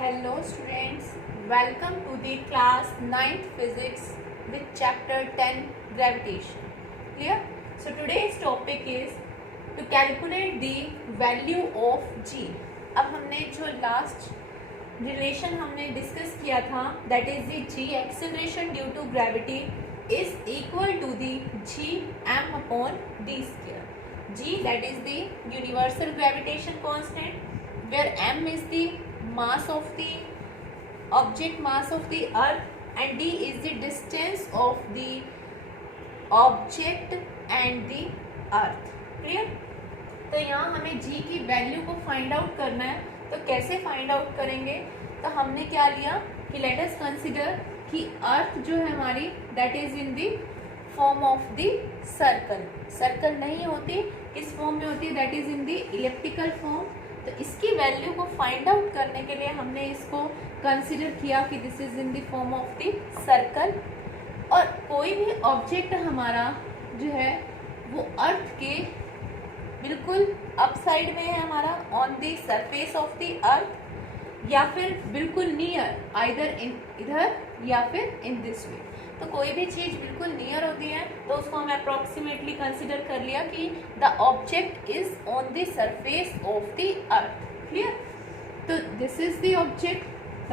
Hello students, welcome to the class 9th physics with chapter 10 gravitation. Clear? So today's topic is to calculate the value of g. अब हमने जो last relation हमने discuss किया था that is the g acceleration due to gravity is equal to the g m upon d square. G that is the universal gravitation constant where m is the mass of the object, mass of the earth, and d is the distance of the object and the earth. Clear? तो यहाँ हमें g की value को find out करना है. तो कैसे find out करेंगे? तो हमने क्या लिया कि लेट अस कंसिडर कि अर्थ जो है हमारी that is in the form of the circle. Circle नहीं होती, किस फॉर्म में होती है? That is in the elliptical form. तो इसकी वैल्यू को फाइंड आउट करने के लिए हमने इसको कंसिडर किया कि this is in the form of the circle. और कोई भी ऑब्जेक्ट हमारा जो है वो अर्थ के बिल्कुल अप साइड में है हमारा on the surface of the अर्थ, या फिर बिल्कुल नियर आइदर इन इधर या फिर इन दिस वे. तो कोई भी चीज बिल्कुल नियर होती है तो उसको हम अप्रोक्सीमेटली कंसिडर कर लिया कि the object is on the surface of the earth. Clear? तो this is the object, the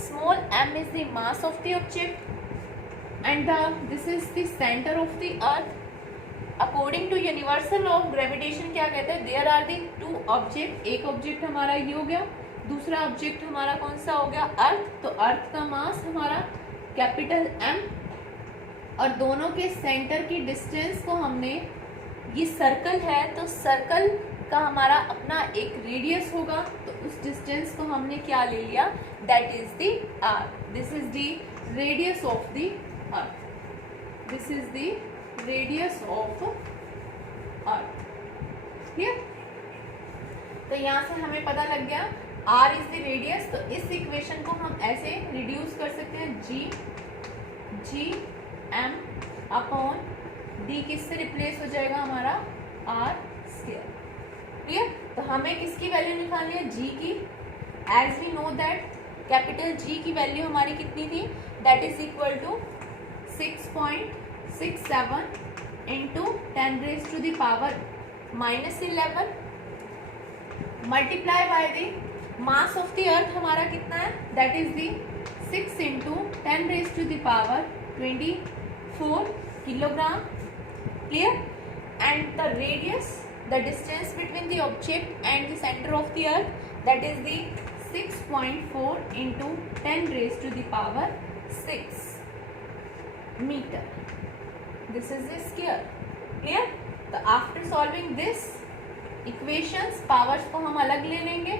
small m is the mass of the object and this is the centre of the earth. According to universal law of gravitation क्या कहते हैं? There are the two object. एक object हमारा ये हो गया, दूसरा object हमारा कौन सा हो गया? अर्थ. तो अर्थ का मास हमारा कैपिटल M और दोनों के सेंटर की डिस्टेंस को हमने, ये सर्कल है तो सर्कल का हमारा अपना एक रेडियस होगा, तो उस डिस्टेंस को हमने क्या ले लिया? That is the R. This is the radius of the earth. This is the radius of earth. Clear? तो यहाँ से हमें पता लग गया R इज द रेडियस. तो इस इक्वेशन को हम ऐसे रिड्यूस कर सकते हैं जी एम अपॉन डी. किससे रिप्लेस हो जाएगा हमारा? R square. क्लियर? तो हमें किसकी वैल्यू निकालनी है? G की. As we know that capital G की वैल्यू हमारी कितनी थी? That is equal to 6.67 into 10 raise to the power -11 multiply by the mass of the earth हमारा कितना है? That is the 6 into 10 raise to the power 24 kilogram. Clear? And the radius, the distance between the object and the centre of the earth that is the 6.4 into 10 raise to the power 6 metre. This is the square. Clear? तो after solving this equations, powers को हम अलग ले लेंगे.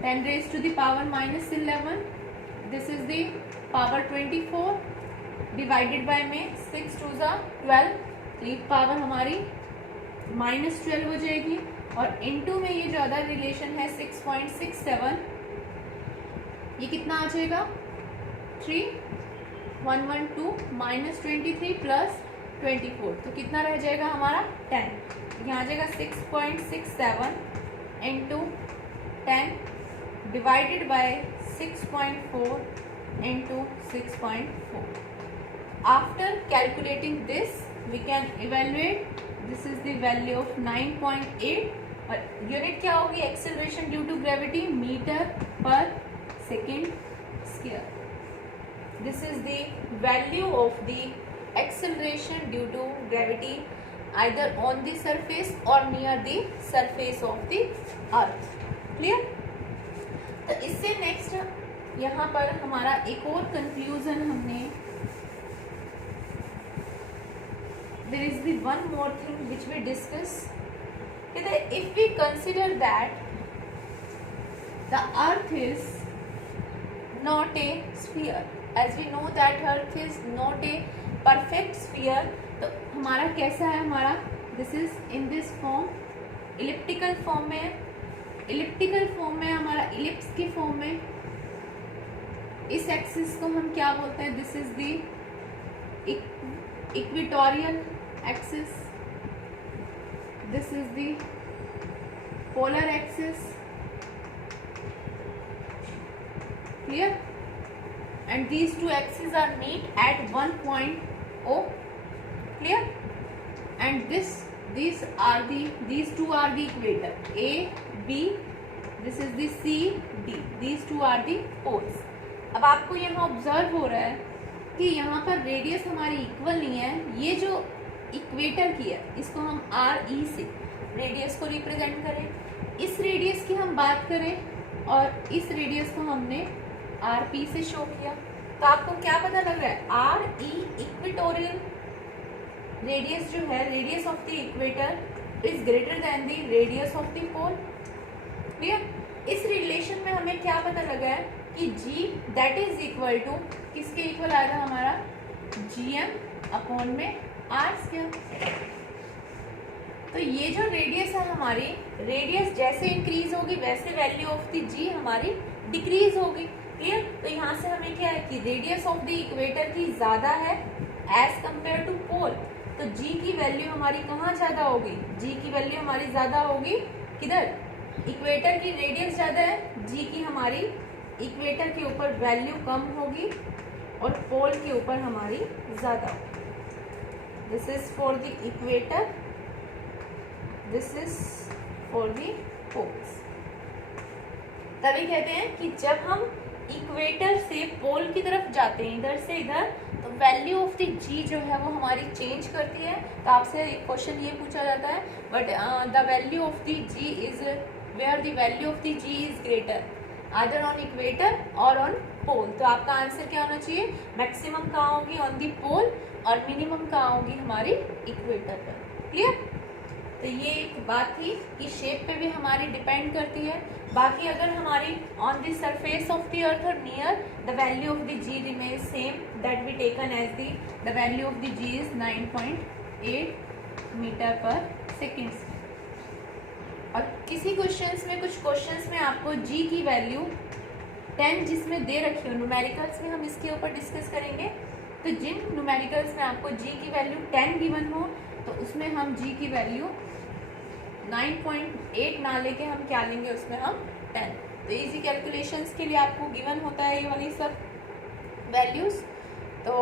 10 raised to the power -11, this is the power 24 divided by में 6 2 जा 12, तो ये पावर हमारी -12 हो जाएगी. और इनटू में ये जो अदर रिलेशन है 6.67, ये कितना आ जाएगा? 3112 -23 प्लस 24, तो कितना रह जाएगा हमारा? 10. यहाँ आ जाएगा 6.67 into 10 divided by 6.4 into 6.4. After calculating this, we can evaluate. This is the value of 9.8. और यूनिट क्या होगी? Acceleration due to gravity, metre per second square. This is the value of the acceleration due to gravity either on the surface or near the surface of the earth. Clear? तो इससे next यहाँ पर हमारा एक और conclusion हमने, there is the one more thing which we discuss. If we consider that the earth is not a sphere, as we know that earth is not a perfect sphere, तो हमारा कैसा है? हमारा this is in this form, elliptical form में. Elliptical form में हमारा ellipse की form में. इस एक्सिस को हम क्या बोलते हैं? This is the equatorial axis. This is the polar axis. clear, and these two axes are meet at one point O, clear, and these two are the equator A, B, this is the C, D, these two are the poles. अब आपको यहाँ observe हो रहा है कि यहाँ पर radius हमारी इक्वल नहीं है। ये जो इक्वेटर की है इसको हम आर ई से रेडियस को रिप्रेजेंट करें, इस रेडियस की हम बात करें और इस रेडियस को हमने आर पी से शो किया, तो आपको क्या पता लग रहा है, आर ई इक्वेटोरियल रेडियस जो है, radius of the equator is greater than the radius of the pole. Clear? इस रिलेशन में हमें क्या पता लगा है कि G that is equal to किसके इक्वल आ रहा है हमारा, GM अपॉन में R स्क्वायर। तो ये जो रेडियस है हमारी, रेडियस जैसे इंक्रीज होगी वैसे वैल्यू ऑफ द G हमारी डिक्रीज होगी। क्लियर? तो यहाँ से हमें क्या है कि रेडियस ऑफ द इक्वेटर की ज्यादा है एज कंपेयर टू पोल, तो G की वैल्यू हमारी कहाँ ज्यादा होगी, G की वैल्यू हमारी ज्यादा होगी किधर, इक्वेटर की रेडियस ज्यादा है, G की हमारी इक्वेटर के ऊपर वैल्यू कम होगी और पोल के ऊपर हमारी ज्यादा होगी। This is for the equator, this is for the poles. तभी कहते हैं कि जब हम इक्वेटर से पोल की तरफ जाते हैं, इधर से इधर, तो वैल्यू ऑफ द जी जो है वो हमारी चेंज करती है। तो आपसे एक क्वेश्चन ये पूछा जाता है, but the value of the ji is where the value of the ji is greater, either on equator और ऑन पोल। तो आपका आंसर क्या होना चाहिए, मैक्सिमम कहाँ होगी, ऑन दी पोल, और मिनिमम कहाँ होगी हमारी इक्वेटर पर। क्लियर? तो ये एक बात थी कि शेप पे भी हमारी डिपेंड करती है। बाकी अगर हमारी on the surface of the earth और near, the value of the g remain same that we taken as the value of the ji is 9.8 metre per second. और किसी क्वेश्चंस में, कुछ क्वेश्चंस में आपको जी की वैल्यू 10 जिसमें दे रखी हो, न्यूमेरिकल्स में हम इसके ऊपर डिस्कस करेंगे। तो जिन न्यूमेरिकल्स में आपको जी की वैल्यू 10 गिवन हो, तो उसमें हम जी की वैल्यू 9.8 ना लेके हम क्या लेंगे, उसमें हम 10। तो इजी कैलकुलेशंस के लिए आपको गिवन होता है ये वाली सब वैल्यूज। तो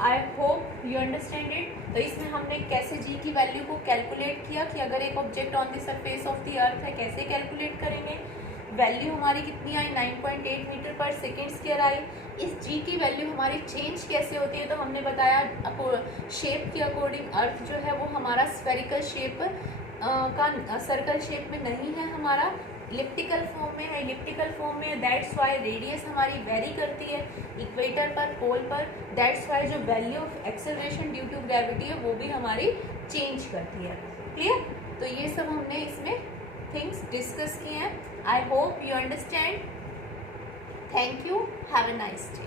I hope you understand it. तो इसमें हमने कैसे जी की वैल्यू को कैलकुलेट किया कि अगर एक object on the surface of the अर्थ है कैसे कैलकुलेट करेंगे, वैल्यू हमारी कितनी आई, 9.8 मीटर पर सेकेंड स्क्वायर आई। इस जी की वैल्यू हमारी चेंज कैसे होती है, तो हमने बताया शेप के अकॉर्डिंग अर्थ जो है वो हमारा स्फेरिकल शेप का सर्कल शेप में नहीं है, हमारा इलिप्टिकल फॉर्म में है। इलिप्टिकल फॉर्म में दैट्स वाई रेडियस हमारी वेरी करती है इक्वेटर पर, पोल पर। दैट्स वाई जो value of acceleration due to gravity है वो भी हमारी चेंज करती है। क्लियर? तो ये सब हमने इसमें थिंग्स डिस्कस किए हैं। I hope you understand. Thank you, have a nice day.